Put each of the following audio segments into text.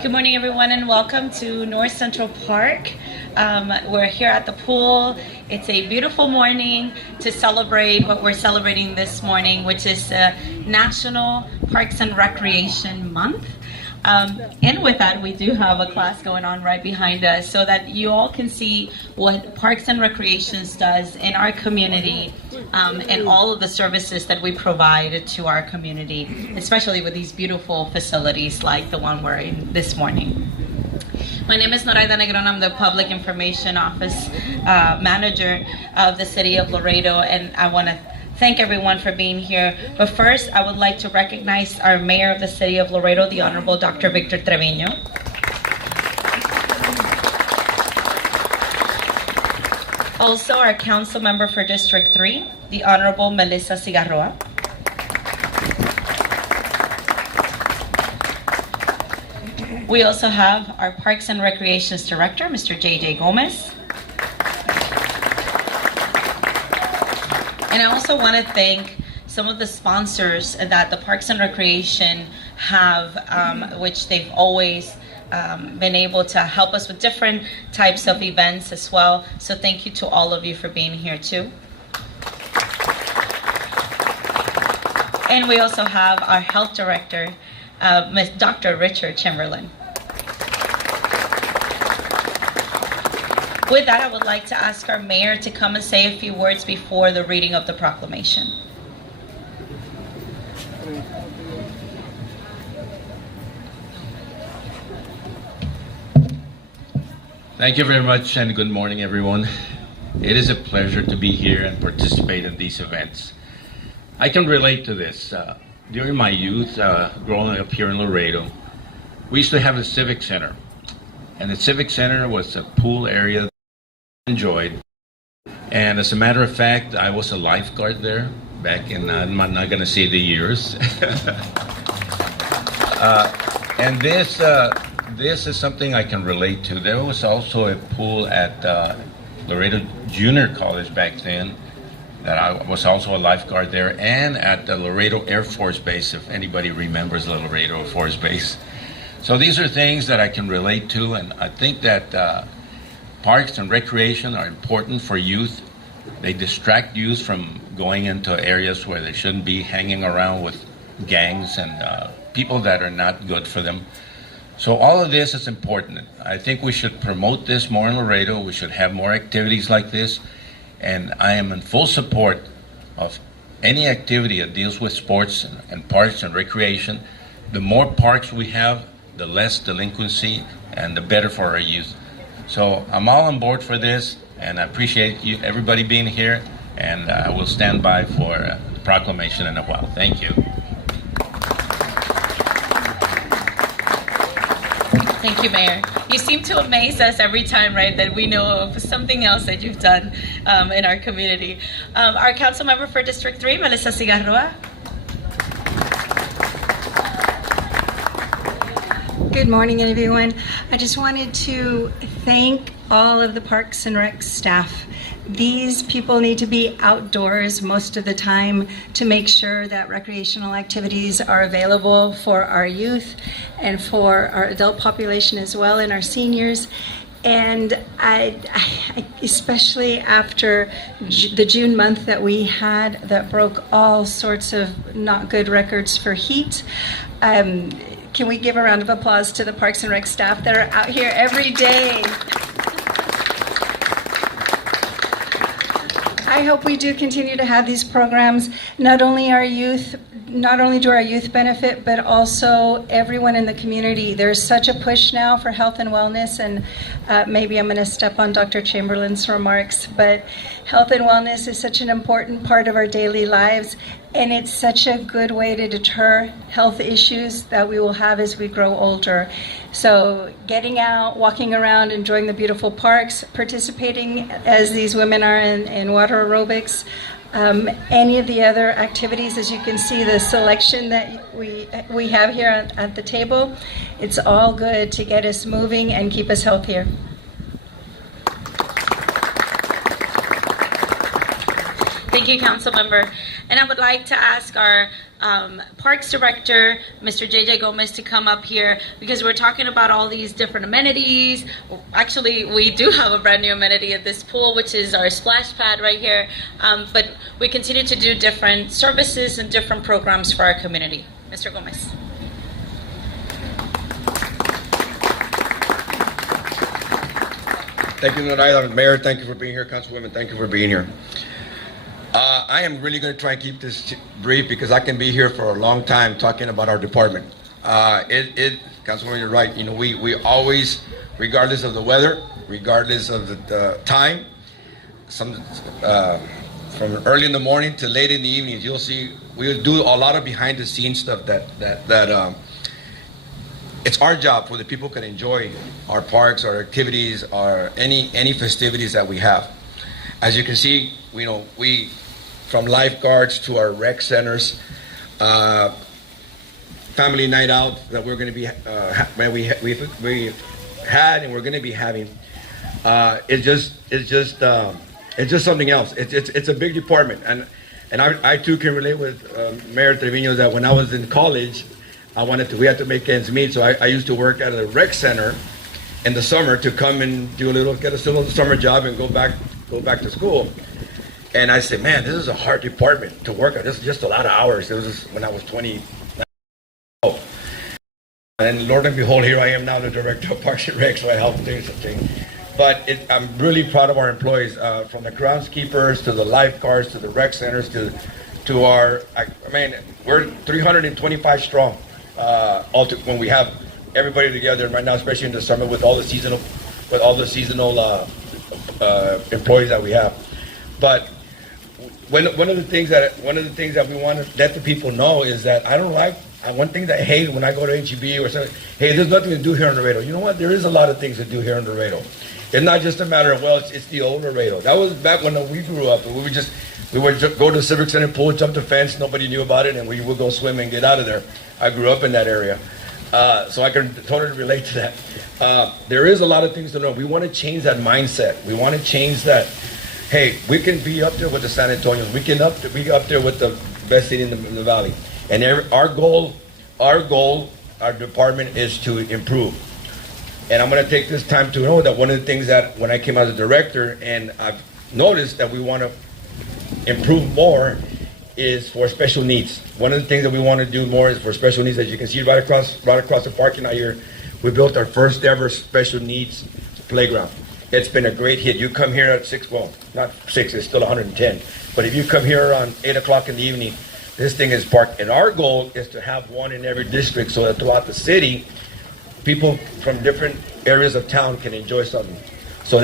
Good morning, everyone, and welcome to North Central Park. We're here at the pool. It's a beautiful morning to celebrate what we're celebrating this morning, which is National Parks and Recreation Month. And with that, we do have a class going on right behind us so that you all can see what Parks and Recreations does in our community and all of the services that we provide to our community, especially with these beautiful facilities like the one we're in this morning. My name is Noraida Negron. I'm the Public Information Office Manager of the City of Laredo, and I want to thank everyone for being here. But first, I would like to recognize our Mayor of the City of Laredo, the Honorable Dr. Victor Treviño. Also, our Council Member for District 3, the Honorable Melissa Cigarroa. We also have our Parks and Recreations Director, Mr. J.J. Gomez. And I also want to thank some of the sponsors that the Parks and Recreation have, which they've always been able to help us with different types of events as well. So thank you to all of you for being here too. And we also have our Health Director, Dr. Richard Chamberlain. With that, I would like to ask our mayor to come and say a few words before the reading of the proclamation. Thank you very much, and good morning, everyone. It is a pleasure to be here and participate in these events. I can relate to this. During my youth, growing up here in Laredo, we used to have a civic center. And the civic center was a pool area that I enjoyed. And as a matter of fact, I was a lifeguard there back in, I'm not going to say the years. And this is something I can relate to. There was also a pool at Laredo Junior College back then that I was also a lifeguard there, and at the Laredo Air Force Base, if anybody remembers the Laredo Air Force Base. So these are things that I can relate to, and I think that parks and recreation are important for youth. They distract youth from going into areas where they shouldn't be, hanging around with gangs and people that are not good for them. So all of this is important. I think we should promote this more in Laredo. We should have more activities like this. And I am in full support of any activity that deals with sports and parks and recreation. The more parks we have, the less delinquency and the better for our youth. So I'm all on board for this, and I appreciate you, everybody being here, and I will stand by for the proclamation in a while. Thank you. Thank you, Mayor. You seem to amaze us every time, right, that we know of something else that you've done in our community. Our Council Member for District 3, Melissa Cigarroa. Good morning, everyone. I just wanted to thank all of the Parks and Rec staff. These people need to be outdoors most of the time to make sure that recreational activities are available for our youth and for our adult population as well, and our seniors. And I especially after the June month that we had that broke all sorts of not good records for heat, can we give a round of applause to the Parks and Rec staff that are out here every day? I hope we do continue to have these programs. Not only do our youth benefit, but also everyone in the community. There's such a push now for health and wellness, and maybe I'm going to step on Dr. Chamberlain's remarks, but health and wellness is such an important part of our daily lives, and it's such a good way to deter health issues that we will have as we grow older. So getting out, walking around, enjoying the beautiful parks, participating as these women are in water aerobics, any of the other activities, as you can see the selection that we have here at the table, it's all good to get us moving and keep us healthier. Thank you, Council Member. And I would like to ask our Parks Director, Mr. JJ Gomez, to come up here because we're talking about all these different amenities. Actually, we do have a brand new amenity at this pool, which is our splash pad right here. But we continue to do different services and different programs for our community. Mr. Gomez. Thank you, Laredo. Mayor, thank you for being here. Councilwomen, thank you for being here. I am really going to try and keep this brief because I can be here for a long time talking about our department. Councilwoman, you're right. You know, we always, regardless of the weather, regardless of the time, from early in the morning to late in the evenings, you'll see we do a lot of behind the scenes stuff that it's our job for the people can enjoy our parks, our activities, our any festivities that we have. As you can see, we from lifeguards to our rec centers, family night out that we're going to be we had and we're going to be having. It's just something else. It's a big department, and I too can relate with Mayor Trevino that when I was in college, we had to make ends meet. So I used to work at a rec center in the summer to come and get a little summer job and go back to school. And I said, man, this is a hard department to work at. This is just a lot of hours. It was just when I was 20. And Lord and behold, here I am now, the director of Parks and Rec, so I help do something. But I'm really proud of our employees, from the groundskeepers to the lifeguards to the rec centers to our. We're 325 strong. When we have everybody together right now, especially in the summer with all the seasonal employees that we have. But one of the things that we want to let the people know is that one thing that I hate when I go to HEB or something, hey, there's nothing to do here in Laredo. You know what? There is a lot of things to do here in Laredo. It's not just a matter of, well, it's the old Laredo. That was back when we grew up. We would go to the Civic Center pool, jump the fence, nobody knew about it, and we would go swim and get out of there. I grew up in that area. So I can totally relate to that. There is a lot of things to know. We want to change that mindset. We want to change that. Hey, we can be up there with the San Antonios. We can be up there with the best city in the valley. And our goal, our department is to improve. And I'm going to take this time to know that one of the things that when I came as a director, and I've noticed that we want to improve more, is for special needs. One of the things that we want to do more is for special needs. As you can see right across the parking lot here, we built our first ever special needs playground. It's been a great hit. You come here at 6, well, not 6, it's still 110. But if you come here around 8 o'clock in the evening, this thing is parked. And our goal is to have one in every district so that throughout the city, people from different areas of town can enjoy something. So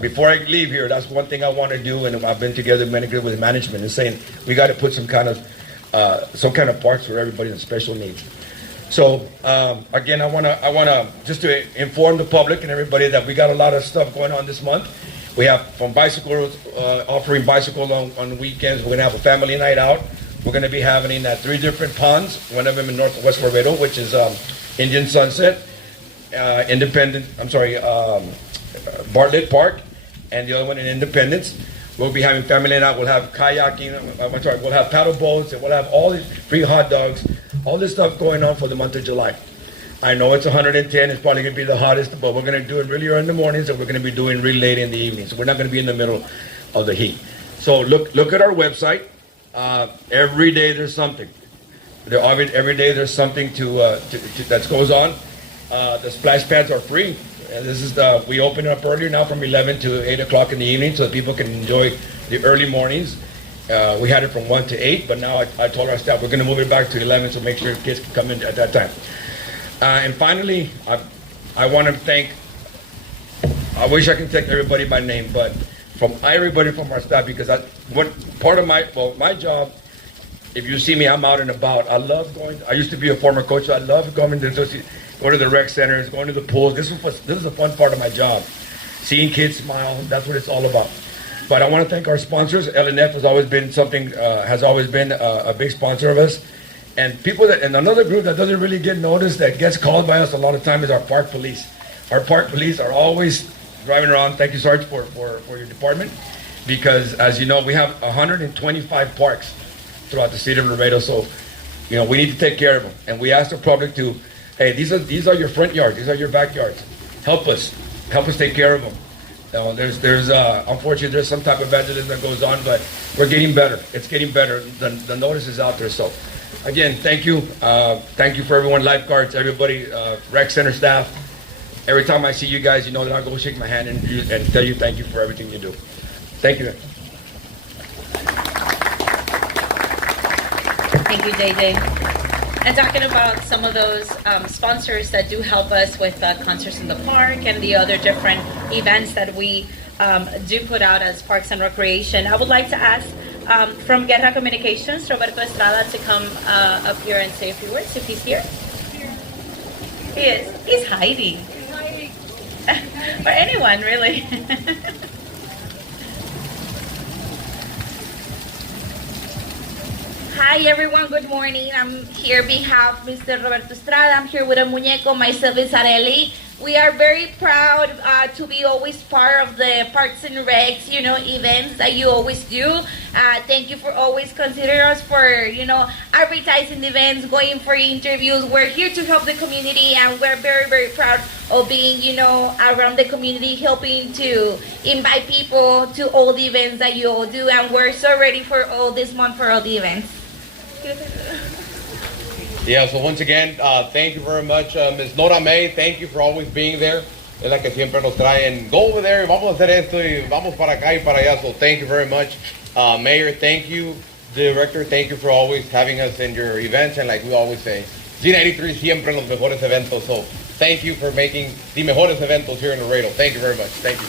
before I leave here, that's one thing I want to do, and I've been together with management and saying we got to put some kind of parks for everybody with special needs. So again, I want to just to inform the public and everybody that we got a lot of stuff going on this month. We have from bicycles, offering bicycles on the weekends. We're going to have a family night out. We're going to be having it at 3 different ponds. One of them in Northwest Laredo, which is Indian Sunset, Bartlett Park, and the other one in Independence. We'll be having family night out. We'll have kayaking. We'll have paddle boats, and we'll have all these free hot dogs. All this stuff going on for the month of July. I know it's 110. It's probably going to be the hottest, but we're going to do it really early in the mornings, and we're going to be doing really late in the evening. So we're not going to be in the middle of the heat. So look at our website. Every day there's something. Every day there's something that goes on. The splash pads are free. And this is we open it up earlier now from 11 to 8 o'clock in the evening so that people can enjoy the early mornings. We had it from 1 to 8, but now I told our staff we're going to move it back to 11 so make sure kids can come in at that time. And finally, I want to thank, I wish I could thank everybody by name, but from everybody from our staff, because my job, if you see me, I'm out and about. I love going, I used to be a former coach, so I love going to the rec centers, going to the pools. This is a fun part of my job. Seeing kids smile, that's what it's all about. But I want to thank our sponsors. LNF has always been a big sponsor of us. And another group that doesn't really get noticed, that gets called by us a lot of time, is our park police. Our park police are always driving around. Thank you, Sarge, for your department. Because as you know, we have 125 parks throughout the city of Laredo. So You know, we need to take care of them. And we ask the public to, hey, these are your front yards, these are your backyards. Help us take care of them. You know, there's unfortunately there's some type of vandalism that goes on, but we're getting better. It's getting better. The notice is out there. So, again, thank you for everyone, lifeguards, everybody, rec center staff. Every time I see you guys, you know that I'll go shake my hand and tell you thank you for everything you do. Thank you. Thank you, JJ. And talking about some of those sponsors that do help us with concerts in the park and the other different events that we do put out as Parks and Recreation, I would like to ask from Guerra Communications, Roberto Estrada, to come up here and say a few words, if he's here. He is. He's hiding. For anyone, really. Hi everyone, good morning. I'm here on behalf of Mr. Roberto Estrada. I'm here with a muñeco, myself is Areli. We are very proud to be always part of the Parks and Recs, events that you always do. Thank you for always considering us for, advertising the events, going for interviews. We're here to help the community, and we're very, very proud of being, around the community, helping to invite people to all the events that you all do. And we're so ready for all this month for all the events. Yeah, so once again, thank you very much, Ms. Nora May. Thank you for always being there. Es la que siempre nos traen. Go over there, vamos a hacer esto y vamos para acá y para allá. So thank you very much. Mayor, thank you. Director, thank you for always having us in your events. And like we always say, Z93 siempre en los mejores eventos. So thank you for making the mejores eventos here in Laredo. Thank you very much. Thank you.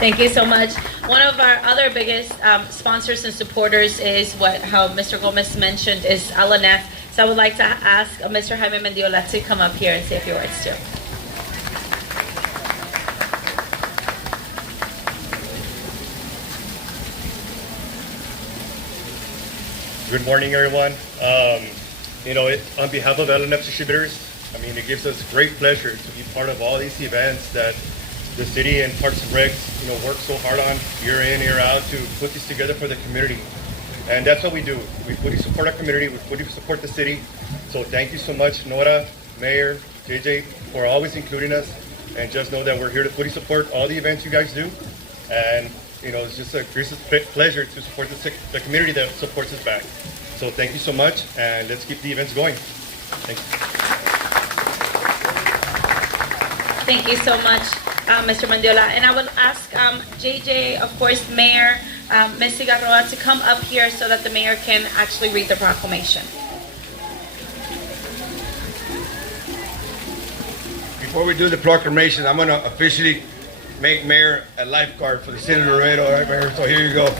Thank you so much. One of our other biggest sponsors and supporters is how Mr. Gomez mentioned is LNF. So I would like to ask Mr. Jaime Mendiola to come up here and say a few words too. Good morning, everyone. On behalf of LNF distributors, it gives us great pleasure to be part of all these events that the city and Parks and Recs, work so hard on year in, year out to put this together for the community. And that's what we do. We fully support our community. We fully support the city. So thank you so much, Nora, Mayor, JJ, for always including us. And just know that we're here to fully support all the events you guys do. And, it's just a great pleasure to support the community that supports us back. So thank you so much, and let's keep the events going. Thank you. Thank you so much, Mr. Mendiola. And I will ask JJ, of course, Mayor, Ms. Cigarroa, to come up here so that the mayor can actually read the proclamation. Before we do the proclamation, I'm going to officially make Mayor a lifeguard for the city of Laredo. All right, Mayor, so here you go.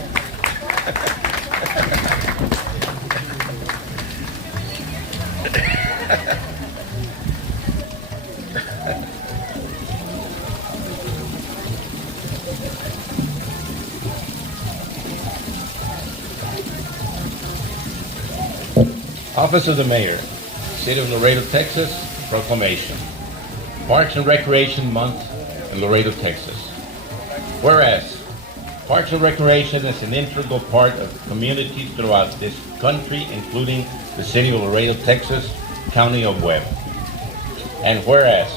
Office of the Mayor, City of Laredo, Texas, proclamation. Parks and Recreation Month in Laredo, Texas. Whereas, Parks and Recreation is an integral part of communities throughout this country, including the City of Laredo, Texas, County of Webb. And whereas,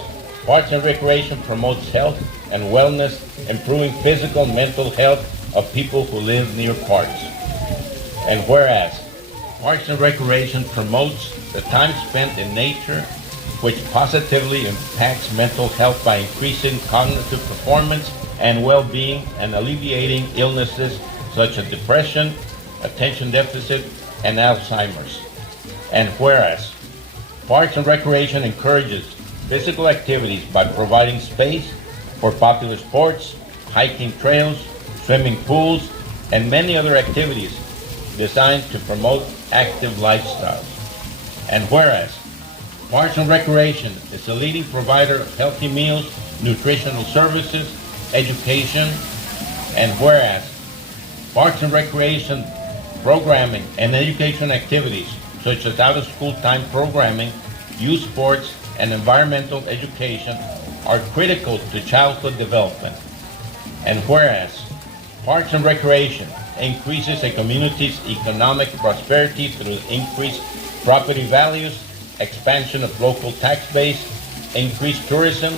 Parks and Recreation promotes health and wellness, improving physical and mental health of people who live near parks. And whereas, Parks and Recreation promotes the time spent in nature, which positively impacts mental health by increasing cognitive performance and well-being and alleviating illnesses such as depression, attention deficit, and Alzheimer's. And whereas, Parks and Recreation encourages physical activities by providing space for popular sports, hiking trails, swimming pools, and many other activities designed to promote active lifestyles. And whereas, Parks and Recreation is a leading provider of healthy meals, nutritional services, education, and whereas, Parks and Recreation programming and education activities such as out-of-school time programming, youth sports, and environmental education are critical to childhood development. And whereas, Parks and Recreation increases a community's economic prosperity through increased property values, expansion of local tax base, increased tourism,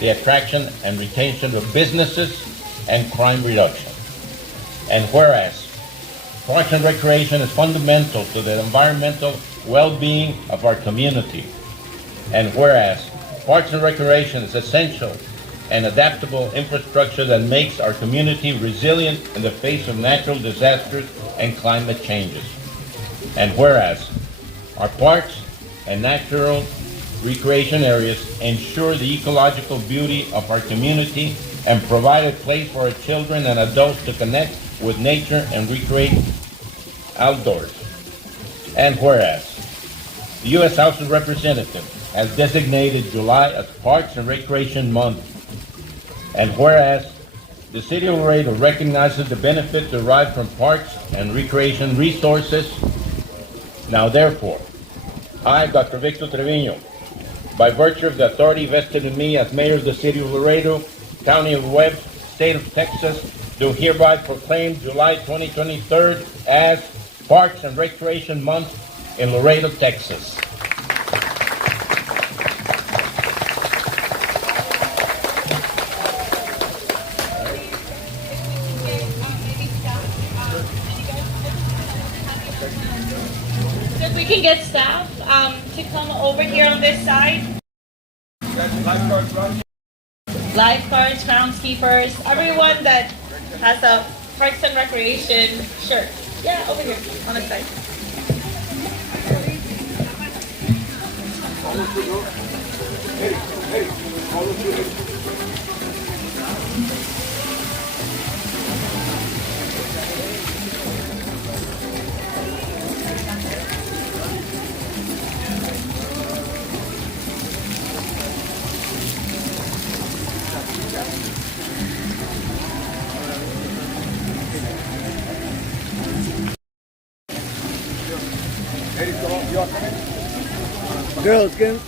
the attraction and retention of businesses, and crime reduction. And whereas Parks and Recreation is fundamental to the environmental well-being of our community, and whereas Parks and Recreation is essential and adaptable infrastructure that makes our community resilient in the face of natural disasters and climate changes. And whereas our parks and natural recreation areas ensure the ecological beauty of our community and provide a place for our children and adults to connect with nature and recreate outdoors. And whereas the U.S. House of Representatives has designated July as Parks and Recreation Month, and whereas the City of Laredo recognizes the benefit derived from parks and recreation resources, now therefore, I, Dr. Victor Treviño, by virtue of the authority vested in me as Mayor of the City of Laredo, County of Webb, State of Texas, do hereby proclaim July 2023 as Parks and Recreation Month in Laredo, Texas. So if we can get staff to come over here on this side. Lifeguards, groundskeepers, everyone that has a Parks and Recreation shirt. Yeah, over here on the side. Girls, get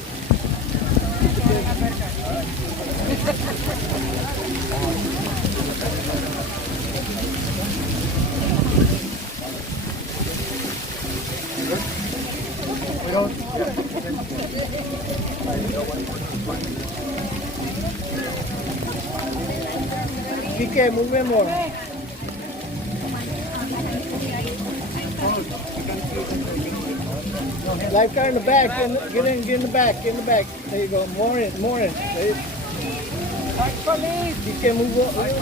Kike, muy bien, amor. Lifeguard in the back, get in the back, get in the back. There you go, morning. There you You can move on. All right.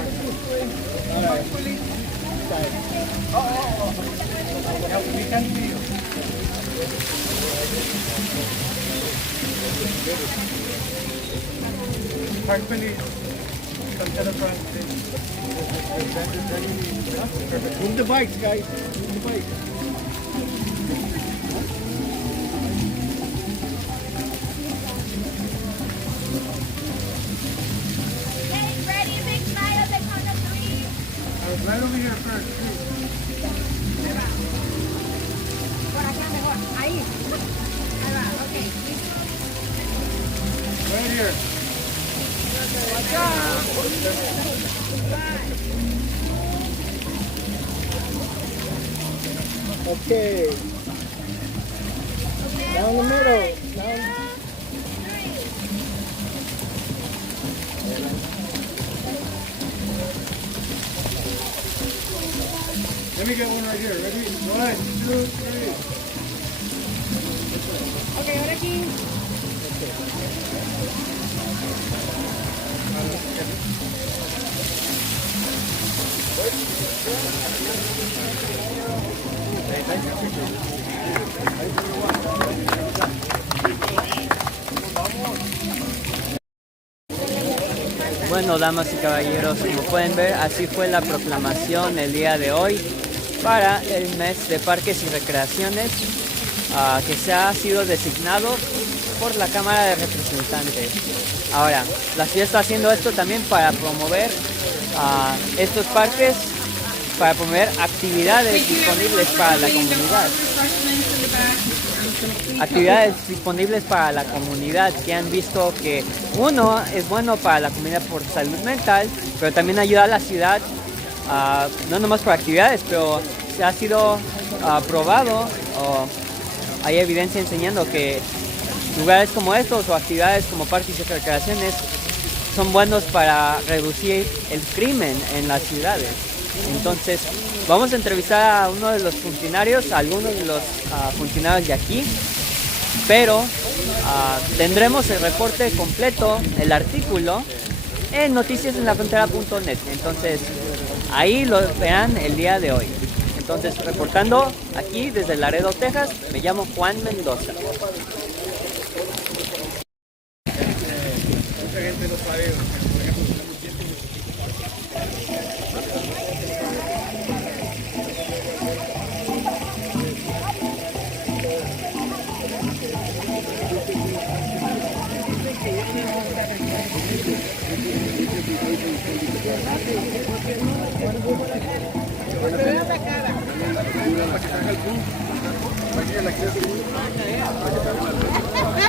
We can see you. Park police. Come to the front. Perfect. Move the bikes, guys. Move the bikes. Right over here first, please. Por acá mejor. Ahí. Ahí va, okay. Right here. Watch out. Okay. Down the middle. Down. Let me get one right here. Ready? 1, 2, 3. Okay, ahora aquí. Bueno, damas y caballeros, como pueden ver, así fue la proclamación el día de hoy para el mes de Parques y Recreaciones que se ha sido designado por la Cámara de Representantes. Ahora, la ciudad está haciendo esto también para promover estos parques, para promover actividades disponibles para la comunidad. Actividades disponibles para la comunidad que han visto que uno es bueno para la comunidad por salud mental, pero también ayuda a la ciudad no nomás por actividades, pero se ha sido probado, o hay evidencia enseñando que lugares como estos o actividades como parques y recreaciones son buenos para reducir el crimen en las ciudades. Entonces, vamos a entrevistar a uno de los funcionarios, a algunos de los funcionarios de aquí, pero tendremos el reporte completo, el artículo, en noticiasenlafrontera.net. Entonces, ahí lo verán el día de hoy. Entonces, reportando aquí desde Laredo, Texas, me llamo Juan Mendoza. Mucha gente no sabe, por ejemplo, la cara.